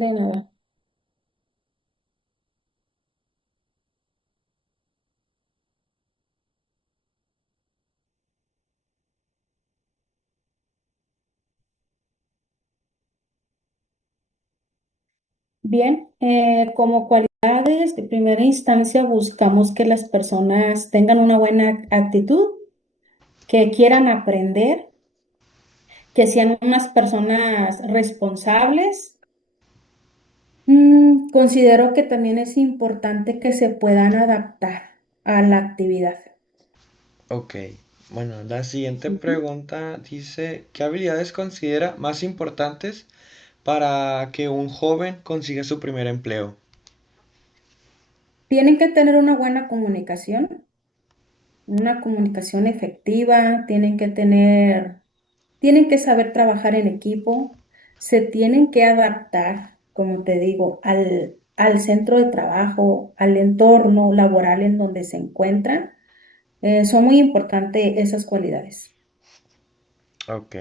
De nada. Bien, como cualidades de primera instancia buscamos que las personas tengan una buena actitud, que quieran aprender, que sean unas personas responsables. Considero que también es importante que se puedan adaptar a la actividad. Ok, bueno, la siguiente Ujú. pregunta dice, ¿qué habilidades considera más importantes para que un joven consiga su primer empleo? Tienen que tener una comunicación efectiva, tienen que saber trabajar en equipo, se tienen que adaptar, como te digo, al centro de trabajo, al entorno laboral en donde se encuentran. Son muy importantes esas cualidades. Ok,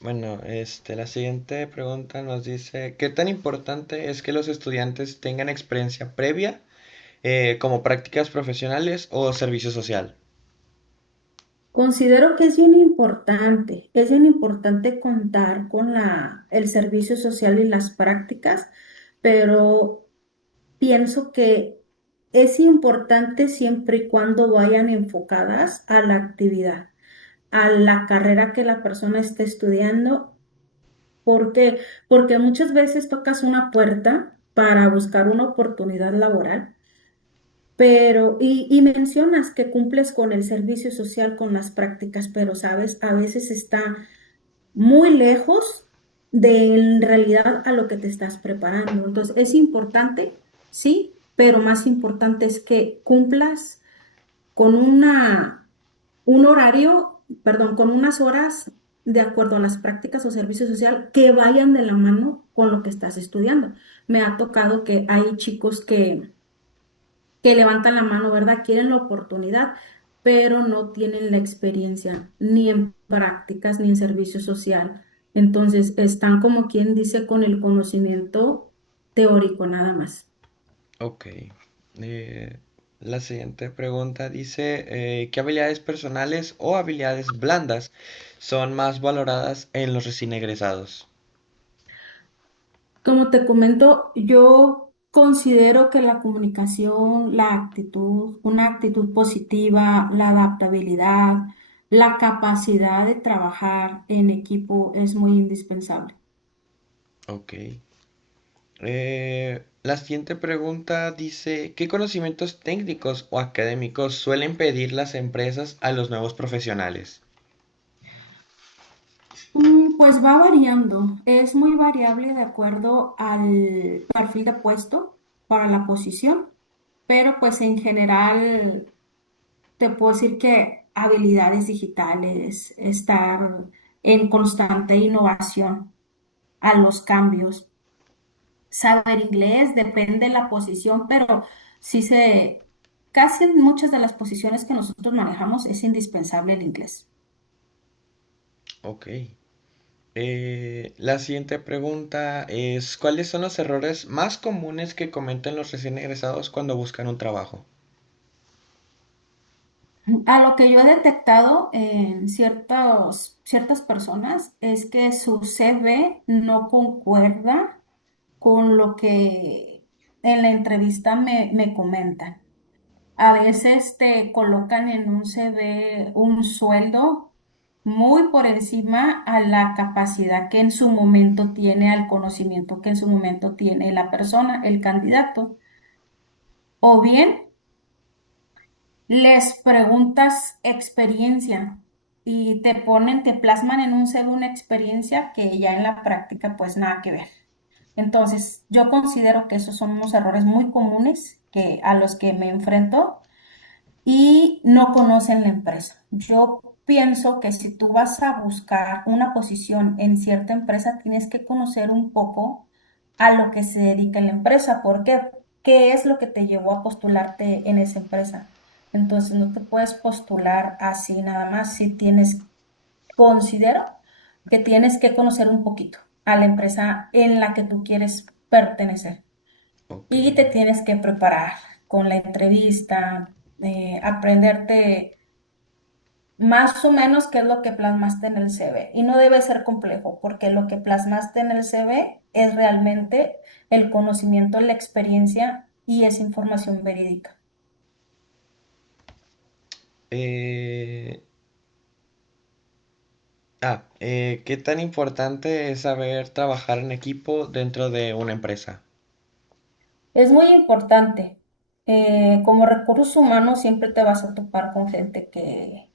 bueno, la siguiente pregunta nos dice, ¿qué tan importante es que los estudiantes tengan experiencia previa como prácticas profesionales o servicio social? Considero que es bien importante contar con el servicio social y las prácticas, pero pienso que es importante siempre y cuando vayan enfocadas a la actividad, a la carrera que la persona esté estudiando. ¿Por qué? Porque muchas veces tocas una puerta para buscar una oportunidad laboral, y mencionas que cumples con el servicio social, con las prácticas, pero sabes, a veces está muy lejos de en realidad a lo que te estás preparando. Entonces, es importante, sí, pero más importante es que cumplas con un horario, perdón, con unas horas de acuerdo a las prácticas o servicio social que vayan de la mano con lo que estás estudiando. Me ha tocado que hay chicos que levantan la mano, ¿verdad? Quieren la oportunidad, pero no tienen la experiencia ni en prácticas ni en servicio social. Entonces, están como quien dice con el conocimiento teórico nada más. Ok, eh, la siguiente pregunta dice, ¿qué habilidades personales o habilidades blandas son más valoradas en los recién egresados? Como te comento, yo considero que la comunicación, la actitud, una actitud positiva, la adaptabilidad, la capacidad de trabajar en equipo es muy indispensable. Ok. La siguiente pregunta dice, ¿qué conocimientos técnicos o académicos suelen pedir las empresas a los nuevos profesionales? Pues va variando, es muy variable de acuerdo al perfil de puesto para la posición, pero pues en general te puedo decir que habilidades digitales, estar en constante innovación a los cambios, saber inglés, depende de la posición, pero sí casi en muchas de las posiciones que nosotros manejamos es indispensable el inglés. Ok. La siguiente pregunta es, ¿cuáles son los errores más comunes que cometen los recién egresados cuando buscan un trabajo? A lo que yo he detectado en ciertas personas es que su CV no concuerda con lo que en la entrevista me comentan. A veces te colocan en un CV un sueldo muy por encima a la capacidad que en su momento tiene, al conocimiento que en su momento tiene la persona, el candidato. O bien les preguntas experiencia y te plasman en un CV una experiencia que ya en la práctica pues nada que ver. Entonces, yo considero que esos son unos errores muy comunes a los que me enfrento y no conocen la empresa. Yo pienso que si tú vas a buscar una posición en cierta empresa, tienes que conocer un poco a lo que se dedica la empresa. ¿Por qué? ¿Qué es lo que te llevó a postularte en esa empresa? Entonces, no te puedes postular así nada más. Si considero que tienes que conocer un poquito a la empresa en la que tú quieres. pertenecer. Ok. Y te tienes que preparar con la entrevista, aprenderte más o menos qué es lo que plasmaste en el CV. Y no debe ser complejo, porque lo que plasmaste en el CV es realmente el conocimiento, la experiencia y es información verídica. Eh, ¿Qué tan importante es saber trabajar en equipo dentro de una empresa? Es muy importante. Como recursos humanos siempre te vas a topar con gente que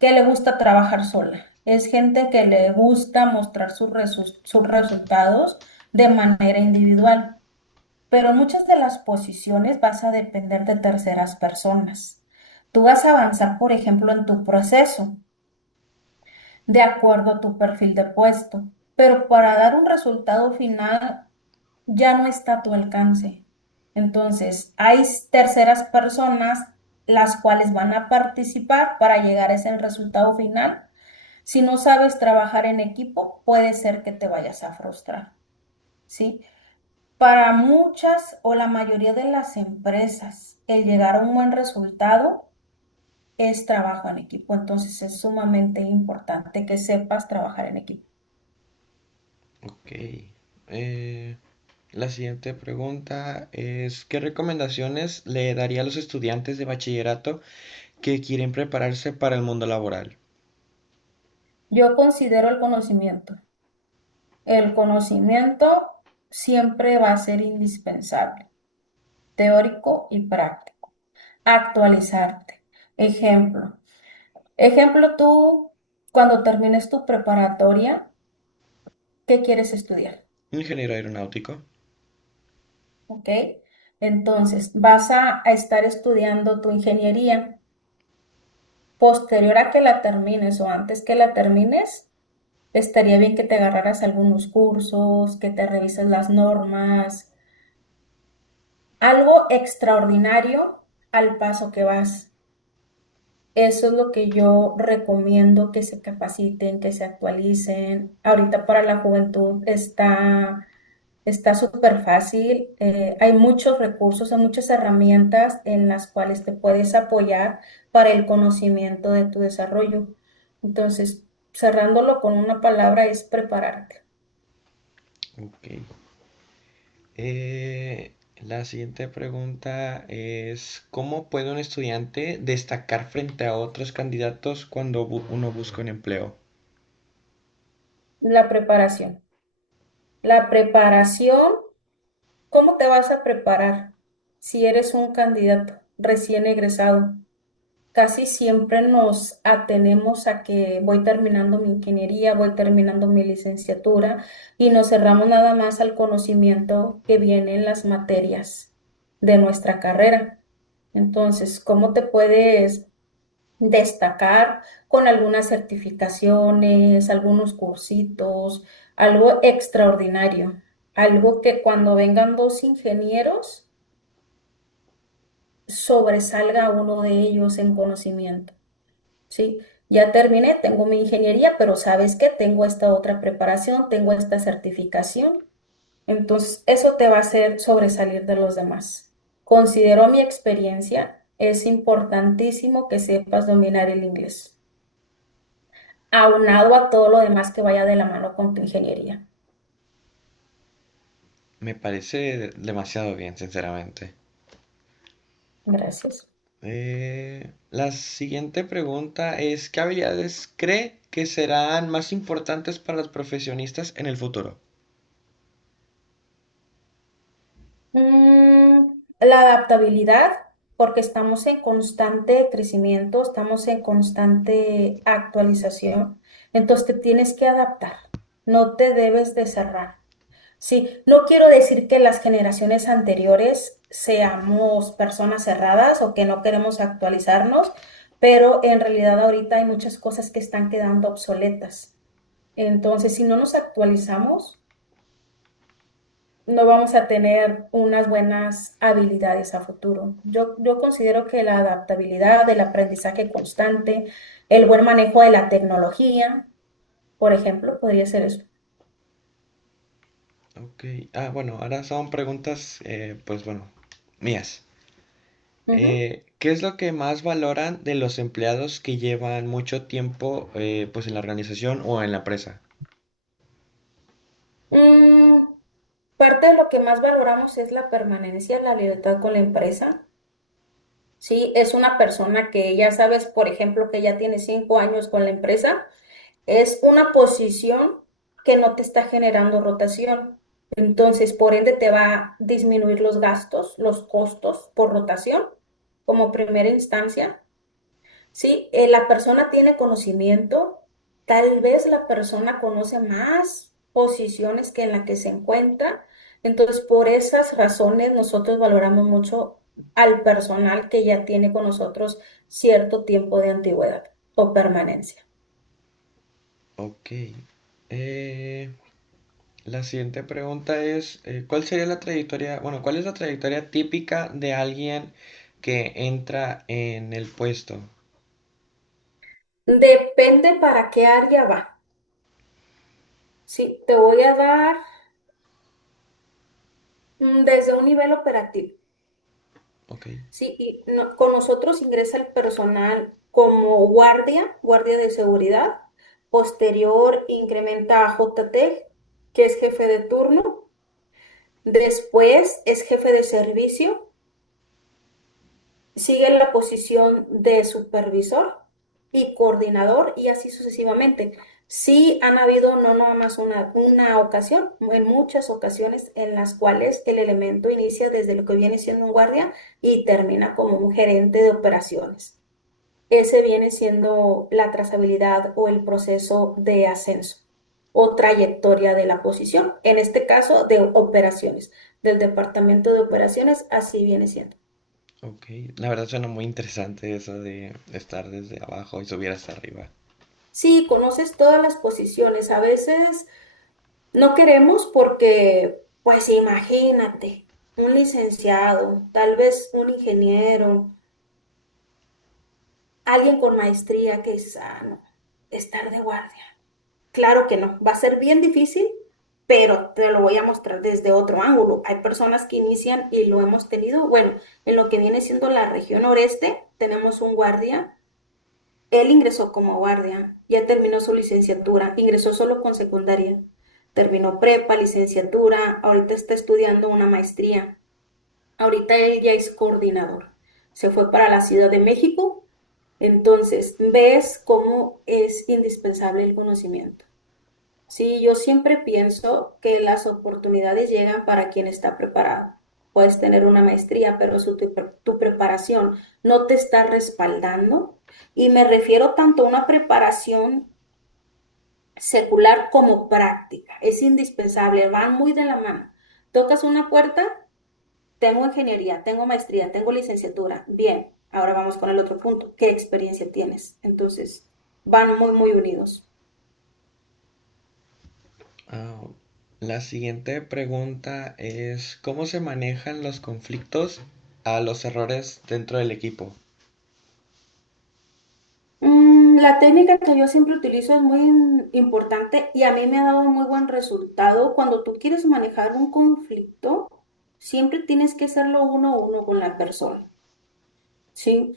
le gusta trabajar sola. Es gente que le gusta mostrar sus resultados de manera individual. Pero en muchas de las posiciones vas a depender de terceras personas. Tú vas a avanzar, por ejemplo, en tu proceso de acuerdo a tu perfil de puesto, pero para dar un resultado final ya no está a tu alcance. Entonces, hay terceras personas las cuales van a participar para llegar a ese resultado final. Si no sabes trabajar en equipo, puede ser que te vayas a frustrar, ¿sí? Para muchas o la mayoría de las empresas, el llegar a un buen resultado es trabajo en equipo. Entonces es sumamente importante que sepas trabajar en equipo. Ok. Eh, la siguiente pregunta es, ¿qué recomendaciones le daría a los estudiantes de bachillerato que quieren prepararse para el mundo laboral? Yo considero el conocimiento. El conocimiento siempre va a ser indispensable, teórico y práctico. Actualizarte. Ejemplo. Ejemplo, tú cuando termines tu preparatoria, ¿qué quieres estudiar? Ingeniero aeronáutico. ¿Ok? Entonces, vas a estar estudiando tu ingeniería. Posterior a que la termines o antes que la termines, estaría bien que te agarraras algunos cursos, que te revises las normas, algo extraordinario al paso que vas. Eso es lo que yo recomiendo que se capaciten, que se actualicen. Ahorita para la juventud está súper fácil. Hay muchos recursos, hay muchas herramientas en las cuales te puedes apoyar para el conocimiento de tu desarrollo. Entonces, cerrándolo con una palabra es prepararte. Ok. La siguiente pregunta es, ¿cómo puede un estudiante destacar frente a otros candidatos cuando uno busca un empleo? La preparación. La preparación, ¿cómo te vas a preparar si eres un candidato recién egresado? Casi siempre nos atenemos a que voy terminando mi ingeniería, voy terminando mi licenciatura y nos cerramos nada más al conocimiento que viene en las materias de nuestra carrera. Entonces, ¿cómo te puedes destacar con algunas certificaciones, algunos cursitos, algo extraordinario? Algo que cuando vengan dos ingenieros, sobresalga uno de ellos en conocimiento. ¿Sí? Ya terminé, tengo mi ingeniería, pero ¿sabes qué? Tengo esta otra preparación, tengo esta certificación. Entonces, eso te va a hacer sobresalir de los demás. Considero mi experiencia, es importantísimo que sepas dominar el inglés, aunado a todo lo demás que vaya de la mano con tu ingeniería. Me parece demasiado bien, sinceramente. Gracias. La siguiente pregunta es, ¿qué habilidades cree que serán más importantes para los profesionistas en el futuro? La adaptabilidad, porque estamos en constante crecimiento, estamos en constante actualización, entonces te tienes que adaptar, no te debes de cerrar. Sí, no quiero decir que las generaciones anteriores seamos personas cerradas o que no queremos actualizarnos, pero en realidad ahorita hay muchas cosas que están quedando obsoletas. Entonces, si no nos actualizamos, no vamos a tener unas buenas habilidades a futuro. Yo considero que la adaptabilidad, el aprendizaje constante, el buen manejo de la tecnología, por ejemplo, podría ser eso. Ok. Ah, bueno, ahora son preguntas, pues bueno, mías. Ujú. ¿Qué es lo que más valoran de los empleados que llevan mucho tiempo, pues en la organización o en la empresa? Mm, Parte de lo que más valoramos es la permanencia, la lealtad con la empresa. Sí, es una persona que ya sabes, por ejemplo, que ya tiene 5 años con la empresa. Es una posición que no te está generando rotación. Entonces, por ende, te va a disminuir los gastos, los costos por rotación como primera instancia. Sí, la persona tiene conocimiento, tal vez la persona conoce más posiciones que en la que se encuentra. Entonces, por esas razones, nosotros valoramos mucho al personal que ya tiene con nosotros cierto tiempo de antigüedad o permanencia. Ok. Eh, la siguiente pregunta es, ¿cuál sería la trayectoria, bueno, cuál es la trayectoria típica de alguien que entra en el puesto? Depende para qué área va. Sí, te voy a dar desde un nivel operativo. Ok, Sí, y con nosotros ingresa el personal como guardia, guardia de seguridad. Posterior incrementa a JT, que es jefe de turno. Después es jefe de servicio. Sigue la posición de supervisor y coordinador y así sucesivamente. Sí han habido no nada más una ocasión, en muchas ocasiones en las cuales el elemento inicia desde lo que viene siendo un guardia y termina como un gerente de operaciones. Ese viene siendo la trazabilidad o el proceso de ascenso o trayectoria de la posición. En este caso, de operaciones, del departamento de operaciones, así viene siendo. ok. La verdad suena muy interesante eso de estar desde abajo y subir hasta arriba. Sí, conoces todas las posiciones. A veces no queremos porque, pues imagínate, un licenciado, tal vez un ingeniero, alguien con maestría que es sano, estar de guardia. Claro que no, va a ser bien difícil, pero te lo voy a mostrar desde otro ángulo. Hay personas que inician y lo hemos tenido, bueno, en lo que viene siendo la región noreste, tenemos un guardia. Él ingresó como guardia, ya terminó su licenciatura, ingresó solo con secundaria, terminó prepa, licenciatura, ahorita está estudiando una maestría, ahorita él ya es coordinador, se fue para la Ciudad de México, entonces ves cómo es indispensable el conocimiento. Sí, yo siempre pienso que las oportunidades llegan para quien está preparado. Puedes tener una maestría, pero tu preparación no te está respaldando. Y me refiero tanto a una preparación secular como práctica. Es indispensable, van muy de la mano. Tocas una puerta, tengo ingeniería, tengo maestría, tengo licenciatura. Bien, ahora vamos con el otro punto. ¿Qué experiencia tienes? Entonces, van muy, muy unidos. Ah, la siguiente pregunta es, ¿cómo se manejan los conflictos a los errores dentro del equipo? La técnica que yo siempre utilizo es muy importante y a mí me ha dado muy buen resultado. Cuando tú quieres manejar un conflicto, siempre tienes que hacerlo uno a uno con la persona, ¿sí?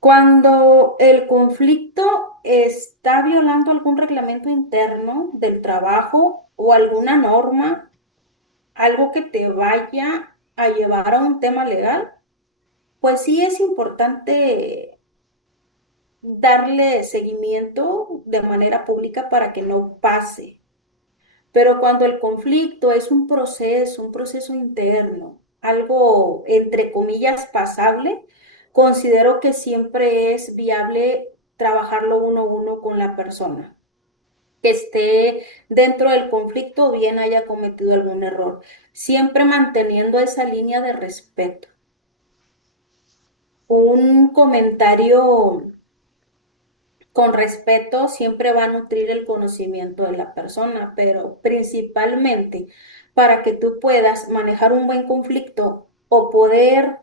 Cuando el conflicto está violando algún reglamento interno del trabajo o alguna norma, algo que te vaya a llevar a un tema legal, pues sí es importante darle seguimiento de manera pública para que no pase. Pero cuando el conflicto es un proceso interno, algo entre comillas pasable, considero que siempre es viable trabajarlo uno a uno con la persona que esté dentro del conflicto o bien haya cometido algún error, siempre manteniendo esa línea de respeto. Un comentario con respeto siempre va a nutrir el conocimiento de la persona, pero principalmente para que tú puedas manejar un buen conflicto o poder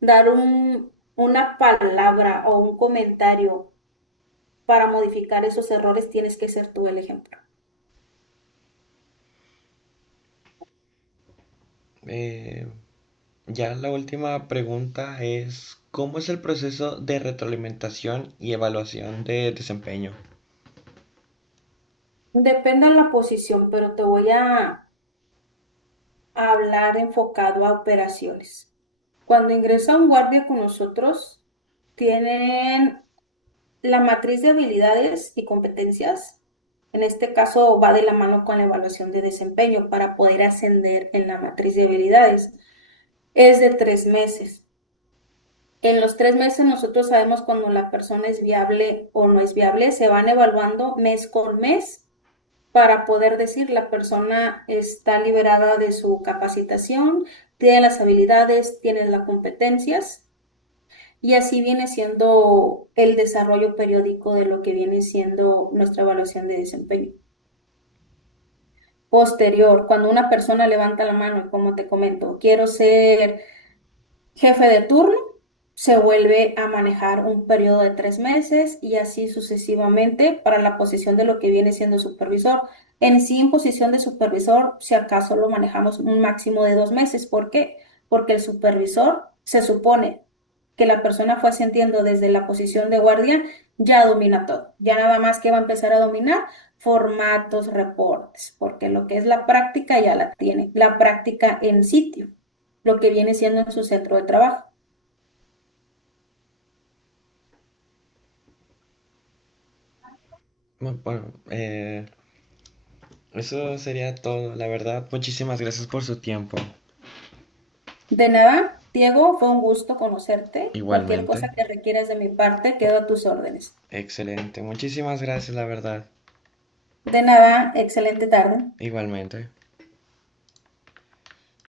dar una palabra o un comentario para modificar esos errores, tienes que ser tú el ejemplo. Eh, ya la última pregunta es, ¿cómo es el proceso de retroalimentación y evaluación de desempeño? Depende de la posición, pero te voy a hablar enfocado a operaciones. Cuando ingresa un guardia con nosotros, tienen la matriz de habilidades y competencias. En este caso va de la mano con la evaluación de desempeño para poder ascender en la matriz de habilidades. Es de 3 meses. En los 3 meses nosotros sabemos cuando la persona es viable o no es viable. Se van evaluando mes con mes para poder decir la persona está liberada de su capacitación, tiene las habilidades, tiene las competencias y así viene siendo el desarrollo periódico de lo que viene siendo nuestra evaluación de desempeño. Posterior, cuando una persona levanta la mano, como te comento, quiero ser jefe de turno, se vuelve a manejar un periodo de 3 meses y así sucesivamente para la posición de lo que viene siendo supervisor. En sí, en posición de supervisor, si acaso lo manejamos un máximo de 2 meses. ¿Por qué? Porque el supervisor se supone que la persona fue ascendiendo desde la posición de guardia, ya domina todo. Ya nada más que va a empezar a dominar formatos, reportes, porque lo que es la práctica ya la tiene, la práctica en sitio, lo que viene siendo en su centro de trabajo. Bueno, eso sería todo, la verdad. Muchísimas gracias por su tiempo. De nada, Diego, fue un gusto conocerte. Cualquier Igualmente. cosa que requieras de mi parte, quedo a tus órdenes. Excelente. Muchísimas gracias, la verdad. De nada, excelente tarde. Igualmente.